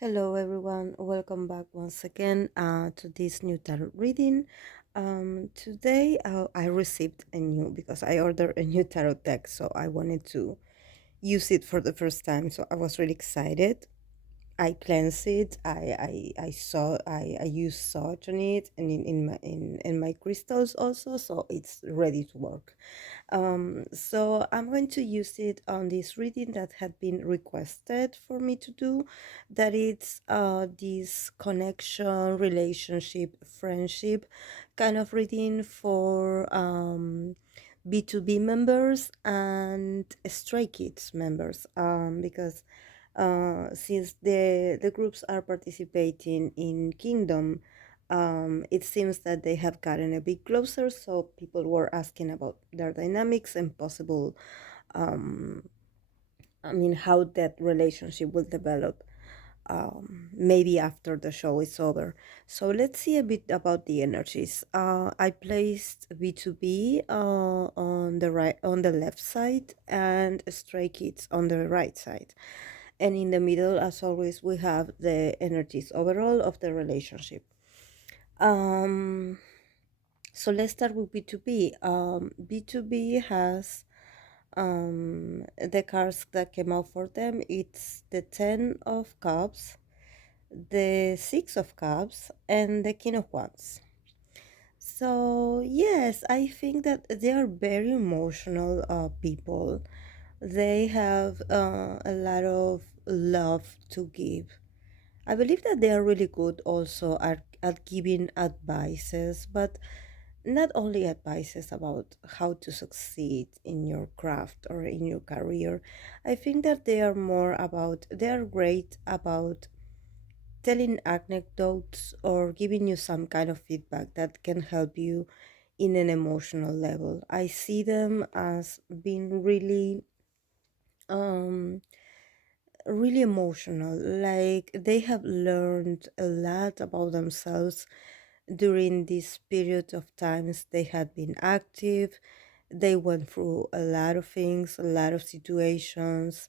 Hello, everyone. Welcome back once again to this new tarot reading. Today, I received a new because I ordered a new tarot deck, so I wanted to use it for the first time. So I was really excited. I cleansed it. I used salt on it and in my crystals also, so it's ready to work. So I'm going to use it on this reading that had been requested for me to do. That it's this connection, relationship, friendship kind of reading for BtoB members and Stray Kids members. Because since the groups are participating in Kingdom, it seems that they have gotten a bit closer, so people were asking about their dynamics and possible, um, how that relationship will develop, maybe after the show is over. So let's see a bit about the energies. I placed B2B on the right, on the left side, and Stray Kids on the right side. And in the middle, as always, we have the energies overall of the relationship. Um, so let's start with B2B. B2B has the cards that came out for them. It's the 10 of Cups, the Six of Cups, and the King of Wands. So, yes, I think that they are very emotional people. They have a lot of love to give. I believe that they are really good also at giving advices, but not only advices about how to succeed in your craft or in your career. I think that they are more about, they are great about telling anecdotes or giving you some kind of feedback that can help you in an emotional level. I see them as being um really emotional. Like they have learned a lot about themselves during this period of times they had been active. They went through a lot of things, a lot of situations.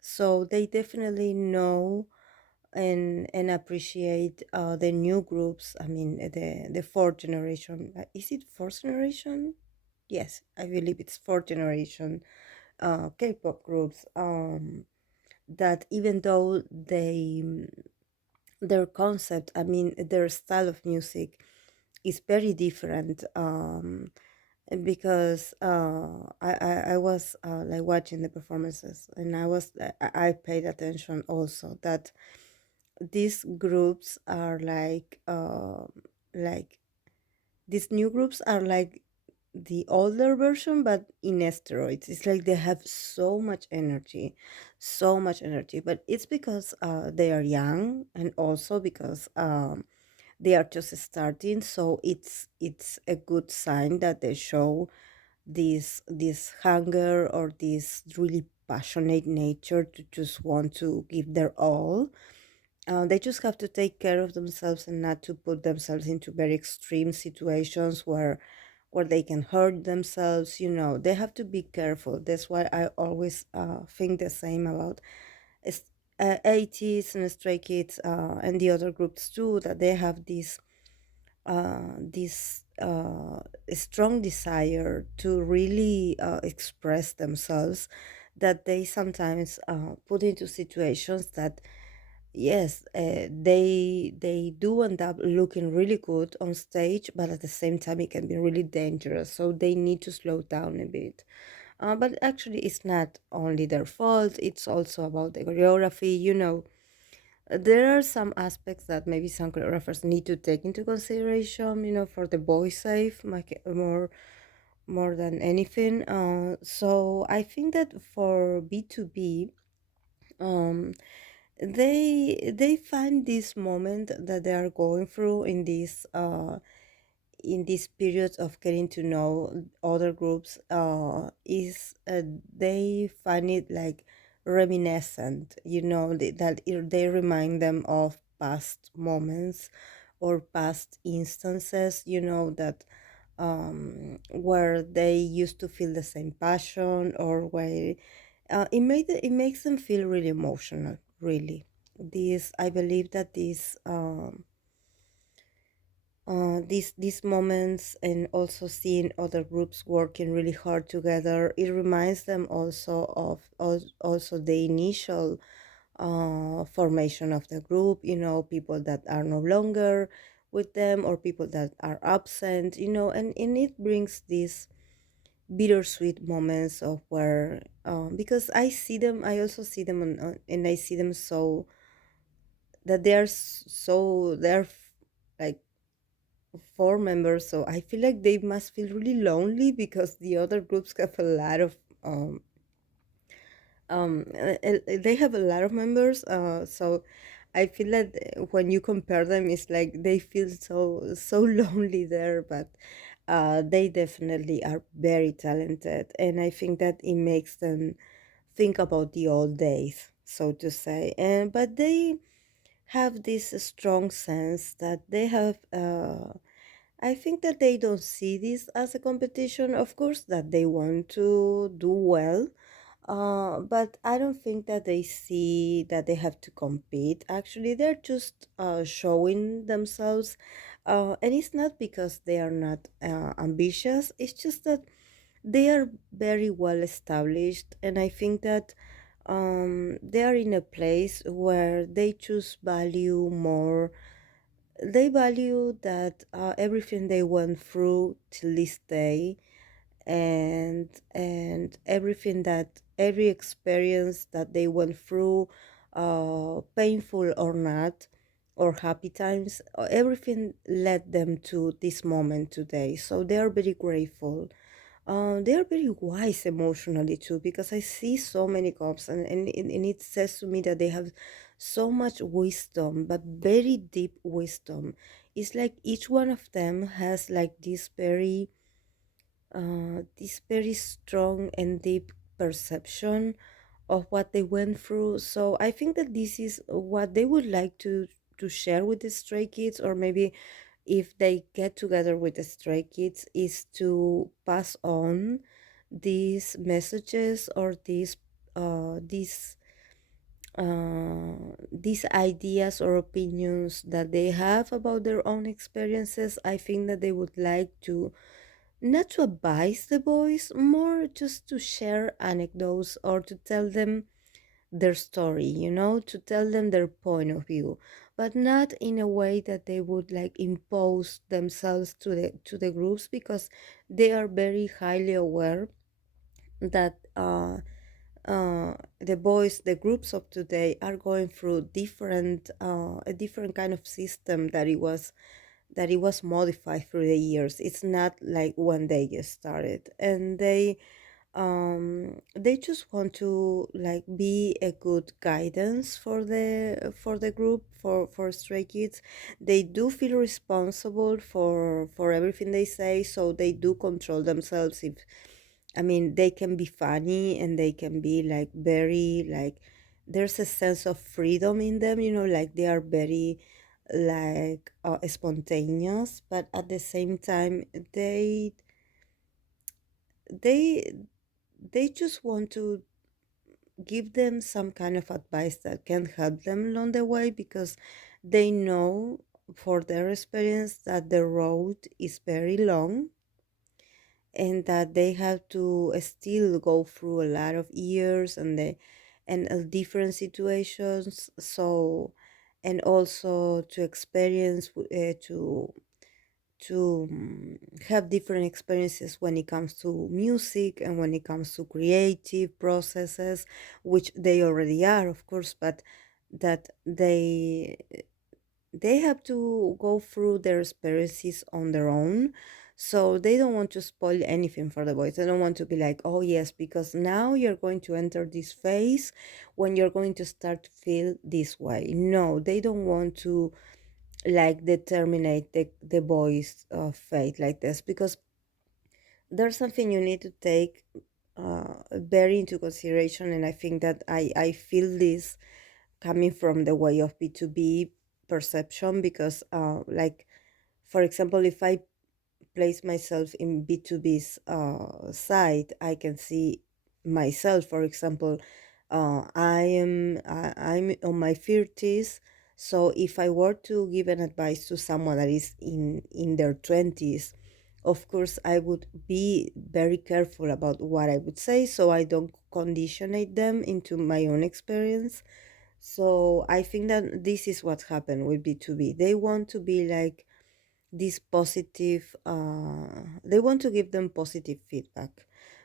So they definitely know and appreciate the new groups. I mean, the fourth generation. Is it fourth generation? Yes, I believe it's fourth generation K-pop groups. That even though their concept, I mean, their style of music is very different. Because I was like watching the performances, and I paid attention also that these groups are like these new groups are like the older version but in steroids. It's like they have so much energy, so much energy, but it's because they are young, and also because they are just starting, so it's a good sign that they show this hunger or this really passionate nature to just want to give their all. They just have to take care of themselves and not to put themselves into very extreme situations where they can hurt themselves. They have to be careful. That's why I always think the same about s- 80s and Stray Kids, and the other groups too, that they have this strong desire to really express themselves, that they sometimes put into situations that, yes, they do end up looking really good on stage, but at the same time it can be really dangerous, so they need to slow down a bit. But actually it's not only their fault, it's also about the choreography. There are some aspects that maybe some choreographers need to take into consideration, for the boys' safe, more than anything. So I think that for B2B, um, they find this moment that they are going through in this period of getting to know other groups, is they find it like reminiscent, they remind them of past moments or past instances, that where they used to feel the same passion, or where it makes them feel really emotional, really. This I believe that these moments, and also seeing other groups working really hard together, it reminds them also of also the initial formation of the group, people that are no longer with them, or people that are absent, and it brings these bittersweet moments of where, because I also see them and I see them so that they're like four members, so I feel like they must feel really lonely because the other groups have a lot of um they have a lot of members, so I feel that when you compare them, it's like they feel so lonely there, but they definitely are very talented, and I think that it makes them think about the old days, so to say. And but they have this strong sense that they have. I think that they don't see this as a competition. Of course, that they want to do well, but I don't think that they see that they have to compete. Actually, they're just showing themselves. And it's not because they are not ambitious, it's just that they are very well established. And I think that they are in a place where they choose value more. They value that everything they went through till this day, and everything that every experience that they went through, painful or not, or happy times, everything led them to this moment today, so they are very grateful. They are very wise emotionally too, because I see so many cops, and it says to me that they have so much wisdom, but very deep wisdom. It's like each one of them has like this very strong and deep perception of what they went through. So I think that this is what they would like to share with the stray kids, or maybe if they get together with the stray kids, is to pass on these messages, or these ideas or opinions that they have about their own experiences. I think that they would like to, not to advise the boys, more just to share anecdotes, or to tell them their story, to tell them their point of view, but not in a way that they would like impose themselves to the groups, because they are very highly aware that the boys, the groups of today, are going through a different kind of system, that it was modified through the years. It's not like when they just started, and they just want to like be a good guidance for the group, for stray kids. They do feel responsible for everything they say, so they do control themselves. If I mean, they can be funny, and they can be like very like, there's a sense of freedom in them, like they are very like spontaneous, but at the same time they they just want to give them some kind of advice that can help them along the way, because they know for their experience that the road is very long, and that they have to still go through a lot of years, and different situations. So, and also to experience, to have different experiences when it comes to music, and when it comes to creative processes, which they already are, of course, but that they have to go through their experiences on their own. So they don't want to spoil anything for the boys. They don't want to be like, oh yes, because now you're going to enter this phase when you're going to start to feel this way. No, they don't want to like determine the boys' fate like this, because there's something you need to take very into consideration. And I think that I feel this coming from the way of B2B perception, because like, for example, if I place myself in B2B's side, I can see myself, for example, I'm on my 30s, so if I were to give an advice to someone that is in their 20s, of course I would be very careful about what I would say so I don't conditionate them into my own experience. So I think that this is what happened with B2B. They want to be like this positive, they want to give them positive feedback,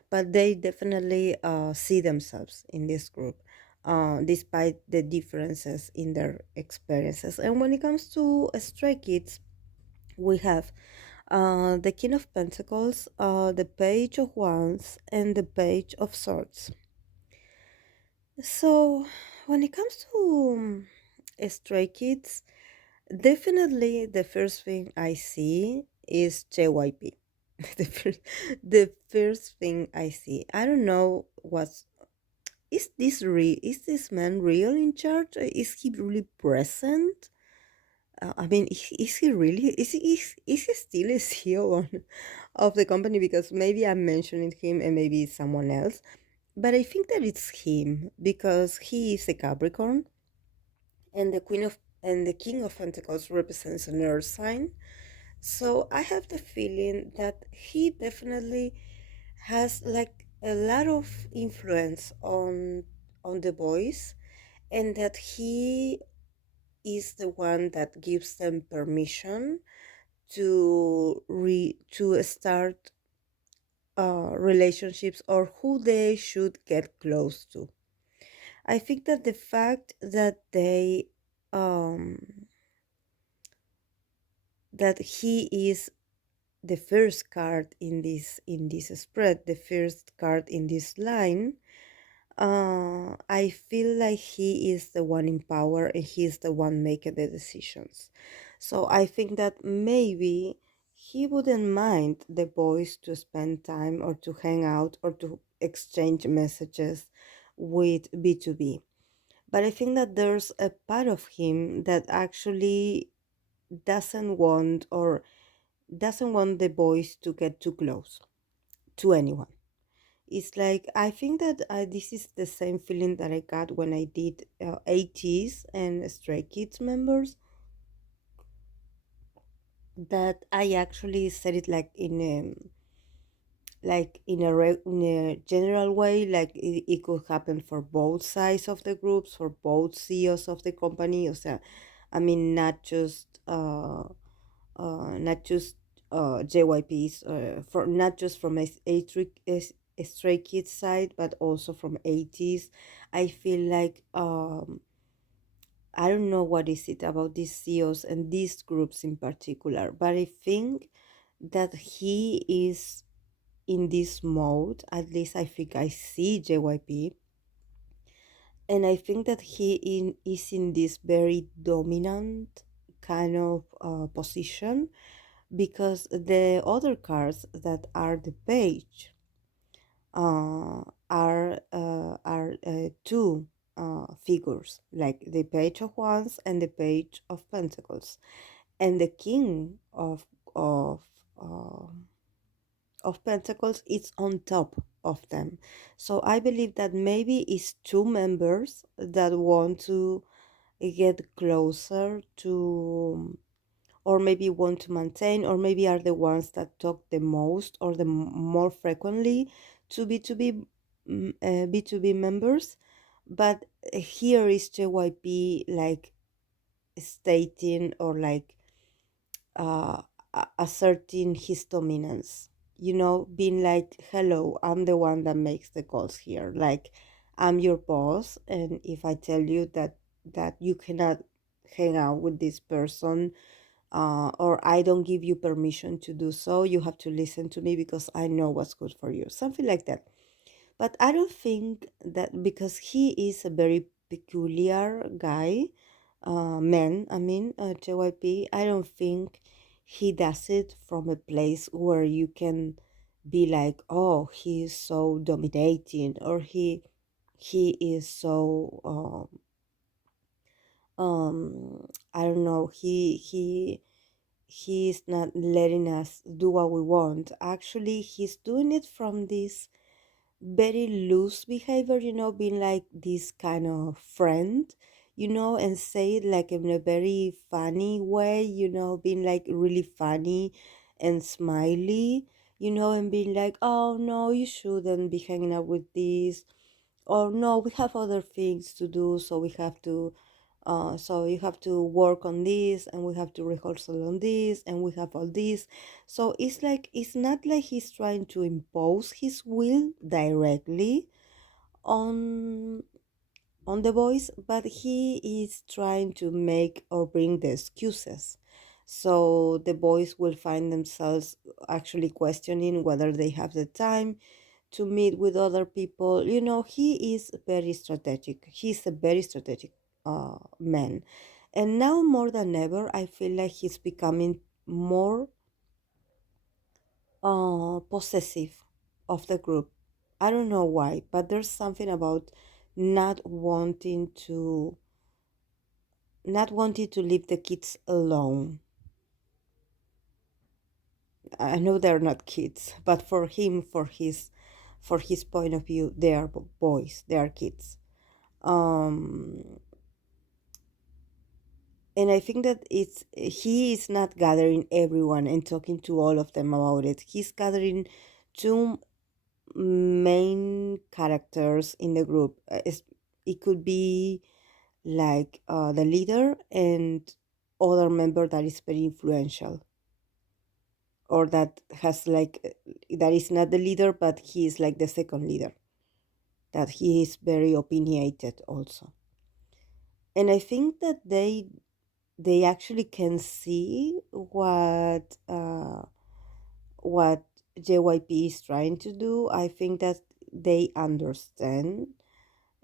but they definitely see themselves in this group, despite the differences in their experiences. And when it comes to Stray Kids, we have the King of Pentacles, the Page of Wands, and the Page of Swords. So when it comes to Stray Kids, definitely the first thing I see is JYP. the first, the first thing I see. I don't know what's is this man real in charge? Is he really present? I mean, is he really is he still a CEO of the company? Because maybe I'm mentioning him and maybe it's someone else, but I think that it's him because he is a Capricorn, and the King of Pentacles represents an Earth sign. So I have the feeling that he definitely has like a lot of influence on the boys, and that he is the one that gives them permission to start relationships or who they should get close to. I think that the fact that um he is the first card in this spread, the first card in this line, I feel like he is the one in power and he's the one making the decisions. So I think that maybe he wouldn't mind the boys to spend time or to hang out or to exchange messages with B2B. But I think that there's a part of him that actually doesn't want or doesn't want the boys to get too close to anyone. It's like I think that this is the same feeling that I got when I did ATs and Stray Kids members. That I actually said it like in a general way, like it could happen for both sides of the groups, for both CEOs of the company. So, I mean, not just JYPs, for not just from a Stray Kids side, but also from 80s. I feel like I don't know what is it about these CEOs and these groups in particular, but I think that he is in this mode. At least I think I see JYP, and I think that is in this very dominant kind of position because the other cards that are the page are two figures, like the page of wands and the page of pentacles, and the king uh, of pentacles is on top of them. So I believe that maybe it's two members that want to get closer to, or maybe want to maintain, or maybe are the ones that talk the most or the more frequently to B2B members. But here is JYP like stating or like uh, asserting his dominance, being like, hello, I'm the one that makes the calls here. Like, I'm your boss, and if I tell you that you cannot hang out with this person, or I don't give you permission to do so, you have to listen to me because I know what's good for you. Something like that. But I don't think that because he is a very peculiar guy, man, I mean, JYP, I don't think he does it from a place where you can be like, oh, he is so dominating, or he is so I don't know, he's not letting us do what we want. Actually, he's doing it from this very loose behavior, being like this kind of friend, and say it like in a very funny way, being like really funny and smiley, and being like, oh no, you shouldn't be hanging out with this, or no, we have other things to do, so we have to so you have to work on this, and we have to rehearsal on this, and we have all this. So it's like, it's not like he's trying to impose his will directly on the boys, but he is trying to make or bring the excuses, so the boys will find themselves actually questioning whether they have the time to meet with other people. He is very strategic. He's a very strategic man. And now more than ever, I feel like he's becoming more possessive of the group. I don't know why, but there's something about not wanting to not wanting to leave the kids alone. I know they're not kids, but for him, for his point of view, they are boys, they are kids. Um, and I think that he is not gathering everyone and talking to all of them about it. He's gathering two main characters in the group. It could be like the leader and other member that is very influential, or that has like that is not the leader, but he is like the second leader, that he is very opinionated also. And I think that they actually can see what JYP is trying to do. I think that they understand.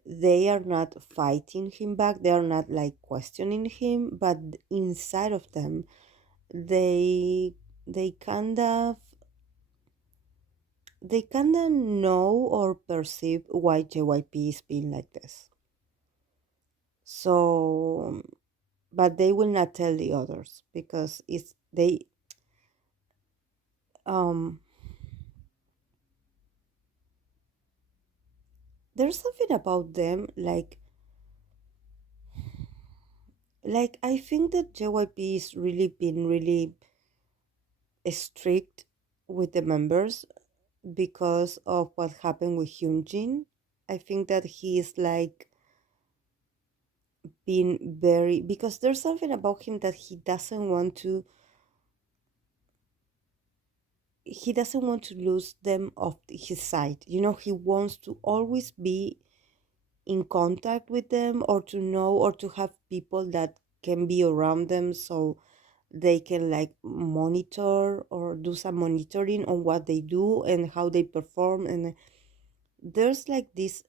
They are not fighting him back. They are not like questioning him, but inside of them, they they kind of they kind of know or perceive why JYP is being like this. So, but they will not tell the others because it's they um there's something about them like I think that JYP is really been really strict with the members because of what happened with Hyunjin. I think that he is like being very, because there's something about him that he doesn't want to lose them off his side. He wants to always be in contact with them, or to know, or to have people that can be around them, so they can like monitor or do some monitoring on what they do and how they perform. And there's like this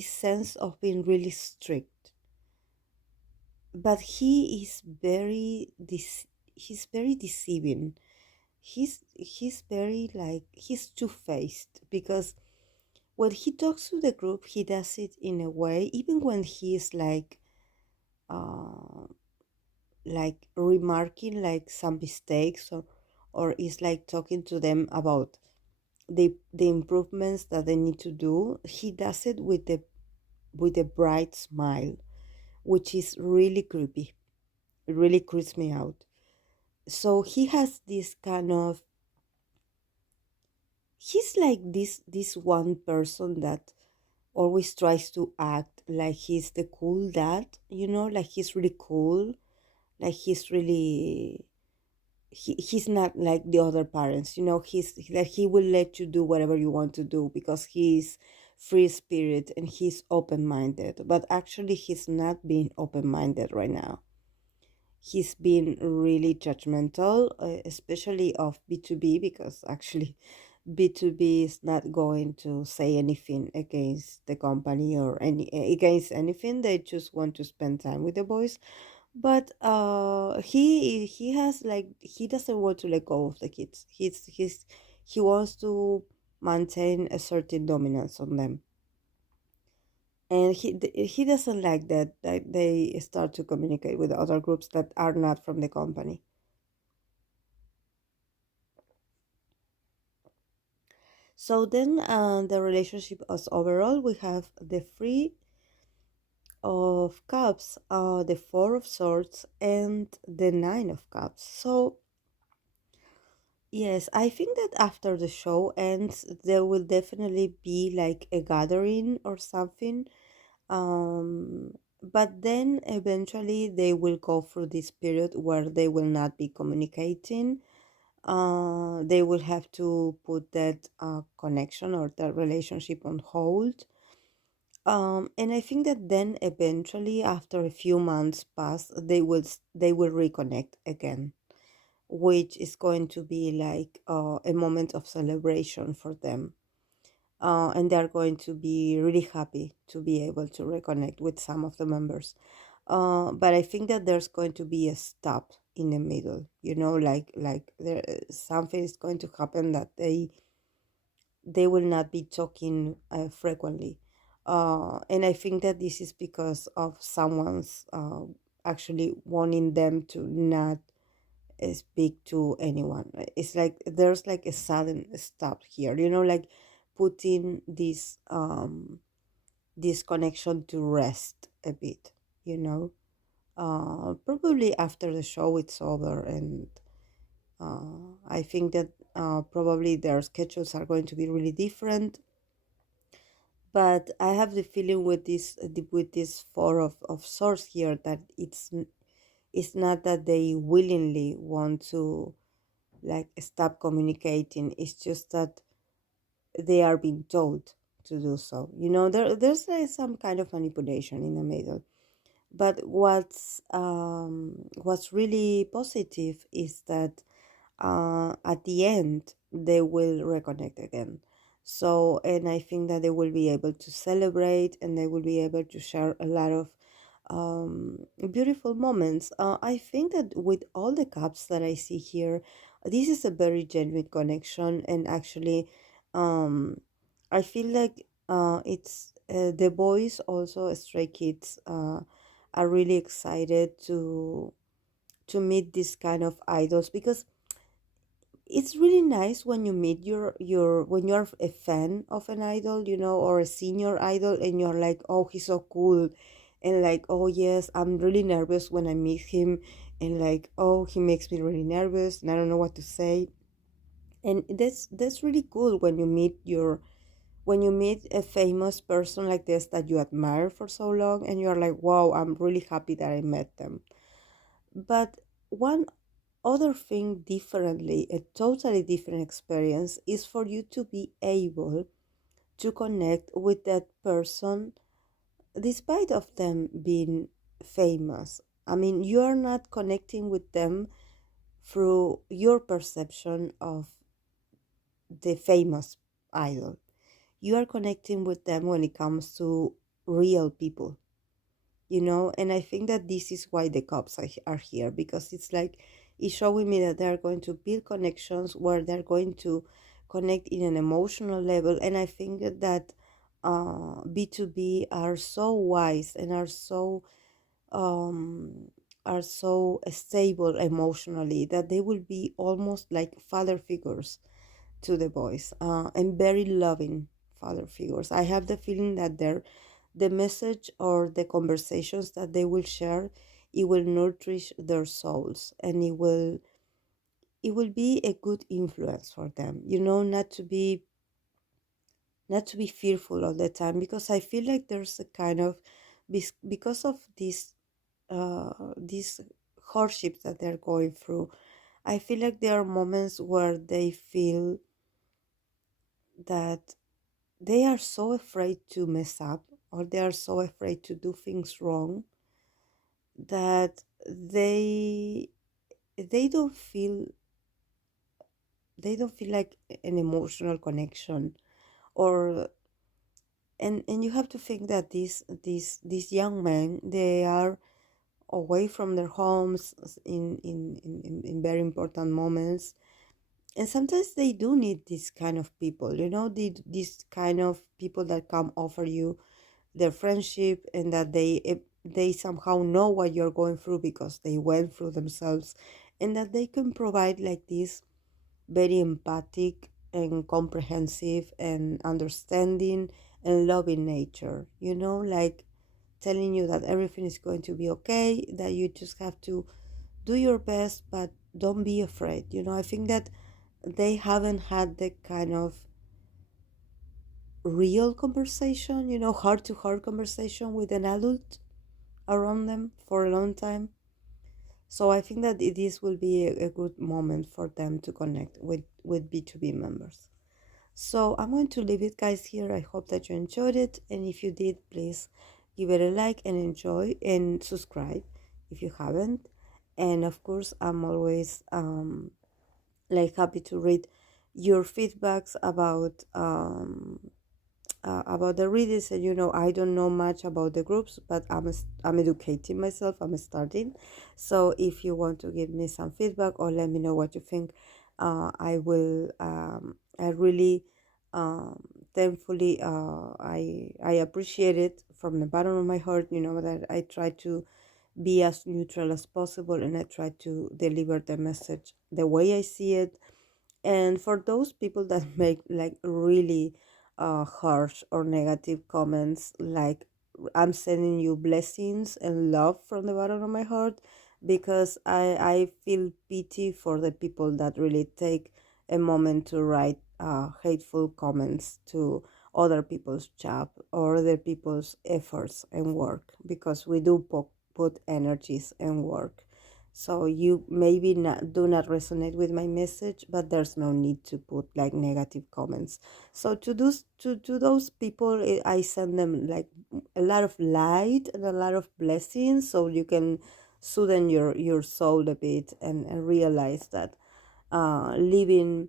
sense of being really strict, but he's very deceiving. He's very like, he's two-faced, because when he talks to the group, he does it in a way, even when he's uh like remarking like some mistakes, or is like talking to them about the improvements that they need to do. He does it with a bright smile, which is really creepy. It really creeps me out. So he has this kind of, he's like this one person that always tries to act like he's the cool dad, like he's really cool, like he's really, he's not like the other parents, he's that he will let you do whatever you want to do because he's free spirit and he's open-minded. But actually he's not being open-minded right now. He's been really judgmental, especially of BtoB, because actually BtoB is not going to say anything against the company or against anything. They just want to spend time with the boys. But he has like, he doesn't want to let go of the kids. He wants to maintain a certain dominance on them, and he doesn't like that they start to communicate with other groups that are not from the company. So then the relationship as overall, we have the Three of Cups, the Four of Swords, and the Nine of Cups. So yes, I think that after the show ends, there will definitely be like a gathering or something. But then eventually they will go through this period where they will not be communicating. They will have to put that connection or that relationship on hold. And I think that then eventually, after a few months pass, they will reconnect again, which is going to be like a moment of celebration for them. And they're going to be really happy to be able to reconnect with some of the members. But I think that there's going to be a stop in the middle, like there something is going to happen that they will not be talking frequently. And I think that this is because of someone's actually wanting them to not speak to anyone. It's like there's like a sudden stop here, like putting this connection to rest a bit, you know. Probably after the show it's over, and I think that probably their schedules are going to be really different. But I have the feeling with this Four of Swords here that it's not that they willingly want to like stop communicating. It's just that they are being told to do so. There's like some kind of manipulation in the middle. But what's really positive is that at the end they will reconnect again. So, and I think that they will be able to celebrate, and they will be able to share a lot of beautiful moments. I think that with all the cups that I see here, this is a very genuine connection, and actually, um, I feel like it's the boys, also Stray Kids, are really excited to meet this kind of idols, because it's really nice when you meet your when you're a fan of an idol, or a senior idol, and you're like, oh, he's so cool, and like, oh yes, I'm really nervous when I meet him, and like, oh, he makes me really nervous and I don't know what to say. And that's really cool when you meet a famous person like this that you admire for so long, and you're like, wow, I'm really happy that I met them. But one other thing differently, a totally different experience, is for you to be able to connect with that person despite of them being famous. I mean, you are not connecting with them through your perception of the famous idol. You are connecting with them when it comes to real people, and I think that this is why the cops are here, because it's like it's showing me that they're going to build connections where they're going to connect in an emotional level. And I think that B2B are so wise and um are so stable emotionally that they will be almost like father figures to the boys, and very loving father figures. I have the feeling that the message or the conversations that they will share, it will nourish their souls, and it will be a good influence for them, not to be fearful all the time, because I feel like there's a kind of because of this hardship that they're going through. I feel like there are moments where they feel that they are so afraid to mess up, or they are so afraid to do things wrong, that they don't feel like an emotional connection, or and you have to think that these young men, they are away from their homes in very important moments, and sometimes they do need this kind of people, these kind of people that come offer you their friendship, and that they somehow know what you're going through because they went through themselves, and that they can provide like this very empathic and comprehensive and understanding and loving nature, like telling you that everything is going to be okay, that you just have to do your best, but don't be afraid. I think that they haven't had the kind of real conversation, heart to heart conversation with an adult around them for a long time. So I think that this will be a good moment for them to connect with BtoB members. So I'm going to leave it, guys, here. I hope that you enjoyed it. And if you did, please give it a like and enjoy and subscribe if you haven't. And of course, I'm always like happy to read your feedbacks about the readings. And I don't know much about the groups, but I'm educating myself, I'm starting. So if you want to give me some feedback or let me know what you think, I will. I really um, thankfully, I appreciate it from the bottom of my heart. That I try to be as neutral as possible, and I try to deliver the message the way I see it. And for those people that make like really harsh or negative comments, like, I'm sending you blessings and love from the bottom of my heart, because I feel pity for the people that really take a moment to write hateful comments to other people's job or other people's efforts and work, because we do put energies and work. So you maybe not do not resonate with my message, but there's no need to put like negative comments. So to those people, I send them like a lot of light and a lot of blessings, so you can soothe your soul a bit, and realize that leaving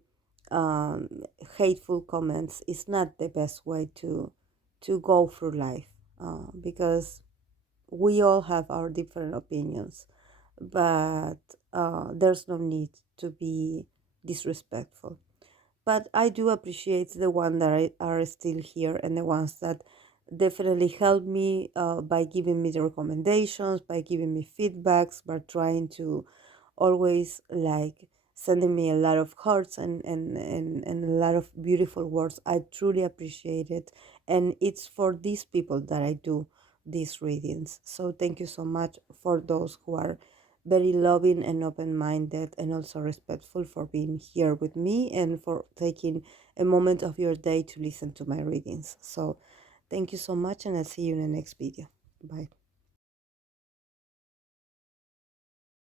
um, hateful comments is not the best way to go through life, because we all have our different opinions, but there's no need to be disrespectful. But I do appreciate the ones that are still here, and the ones that definitely help me by giving me the recommendations, by giving me feedbacks, by trying to always like sending me a lot of hearts and a lot of beautiful words. I truly appreciate it. And it's for these people that I do these readings. So thank you so much for those who are very loving and open-minded and also respectful, for being here with me and for taking a moment of your day to listen to my readings. So thank you so much, and I'll see you in the next video. Bye.